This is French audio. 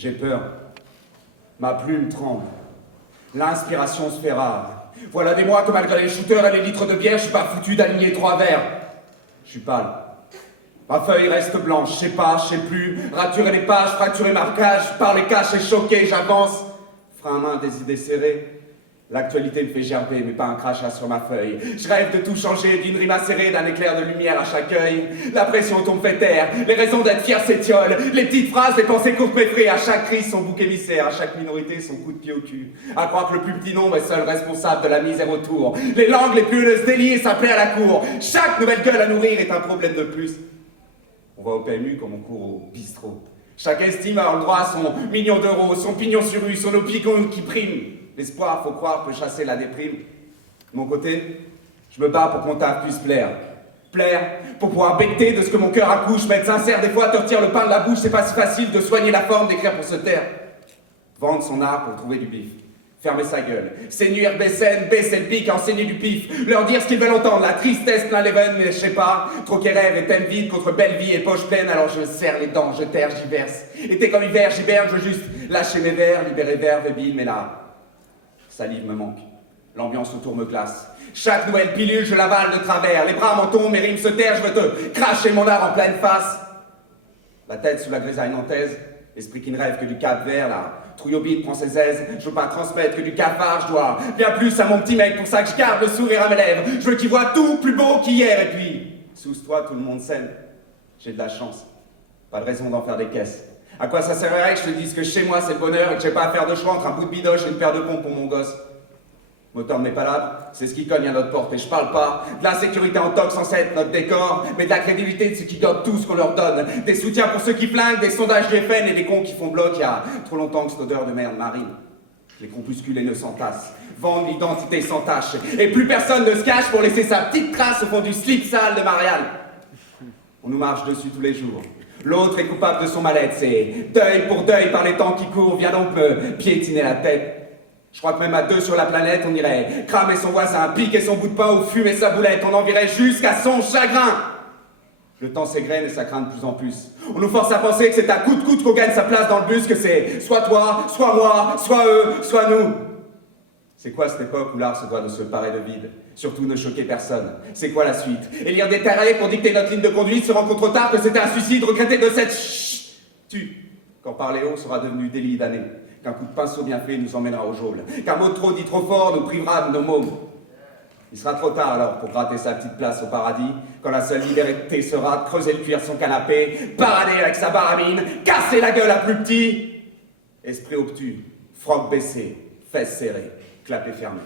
J'ai peur. Ma plume tremble. L'inspiration se fait rare. Voilà des mois que malgré les shooters et les litres de bière, je suis pas foutu d'aligner 3 verres. Je suis pâle. Ma feuille reste blanche, je sais plus. Raturer les pages, fracturer marquage, par les caches et choqué, j'avance. Frein à main, des idées serrées. L'actualité me fait gerber, mais pas un crachat sur ma feuille. Je rêve de tout changer, d'une rime acérée, d'un éclair de lumière à chaque œil. La pression tombe fait taire, les raisons d'être fier s'étiolent. Les petites phrases, les pensées courtes m'effraient. À chaque crise, son bouc émissaire, à chaque minorité, son coup de pied au cul. À croire que le plus petit nombre est seul responsable de la misère autour. Les langues les plus haineuses délient et s'appelaient à la cour. Chaque nouvelle gueule à nourrir est un problème de plus. On va au PMU comme on court au bistrot. Chaque estime a le droit à son million d'euros, son pignon sur rue, son opicon qui prime. L'espoir, faut croire, peut chasser la déprime. De mon côté, je me bats pour que mon taf puisse plaire. Plaire, pour pouvoir becter de ce que mon cœur accouche, mais être sincère, des fois, te retire le pain de la bouche, c'est pas si facile de soigner la forme, d'écrire pour se taire. Vendre son art pour trouver du bif. Fermer sa gueule. Sénuire des scènes, baisser le pic, enseigner du pif. Leur dire ce qu'ils veulent entendre, la tristesse plein les veines, mais je sais pas. Troquer rêve et thème vide contre belle vie et poche pleine, alors je serre les dents, je tergiverse. Été comme hiver, j'hiberne, je veux juste lâcher mes vers, libérer verve et bille, mais là, salive me manque. L'ambiance autour me glace. Chaque nouvelle pilule, je l'avale de travers. Les bras m'en tombent, mes rimes se terrent, je veux te cracher mon art en pleine face. La tête sous la grisaille nantaise, esprit qui ne rêve que du Cap Vert, là. Trouillobite prend ses aises, je veux pas transmettre que du cafard, je dois bien plus à mon petit mec, pour ça que je garde le sourire à mes lèvres. Je veux qu'il voit tout plus beau qu'hier, et puis, sous toi, tout le monde s'aime. J'ai de la chance. Pas de raison d'en faire des caisses. À quoi ça servirait que je te dise que chez moi c'est le bonheur et que j'ai pas à faire de choix entre un bout de bidoche et une paire de pompes pour mon gosse? Moteur de mes palabres, c'est ce qui cogne à notre porte. Et je parle pas de la sécurité en toc censée être notre décor, mais de la crédibilité de ceux qui gobent tout ce qu'on leur donne. Des soutiens pour ceux qui flinguent, des sondages du FN et des cons qui font bloc. Il y a trop longtemps que cette odeur de merde marine. Les groupuscules haineux s'entassent, vendent l'identité sans tâche. Et plus personne ne se cache pour laisser sa petite trace au fond du slip sale de Marianne. On nous marche dessus tous les jours. L'autre est coupable de son mal-être, c'est deuil pour deuil par les temps qui courent, viens donc me piétiner la tête. Je crois que même à 2 sur la planète, on irait cramer son voisin, piquer son bout de pain ou fumer sa boulette, on enverrait jusqu'à son chagrin. Le temps s'égrène et ça craint de plus en plus. On nous force à penser que c'est à coup de coude qu'on gagne sa place dans le bus, que c'est soit toi, soit moi, soit eux, soit nous. C'est quoi cette époque où l'art se doit de se parer de vide? Surtout ne choquer personne. C'est quoi la suite? Élire des tarés pour dicter notre ligne de conduite, se rendre compte trop tard que c'était un suicide, regretter de cette tu quand parler haut sera devenu délit d'année. Qu'un coup de pinceau bien fait nous emmènera au geôle. Qu'un mot trop dit trop fort nous privera de nos mômes. Il sera trop tard alors pour gratter sa petite place au paradis, quand la seule liberté sera de creuser le cuir de son canapé, parader avec sa baramine, casser la gueule à plus petit. Esprit obtus, froc baissé, fesses serrées, clapet fermé.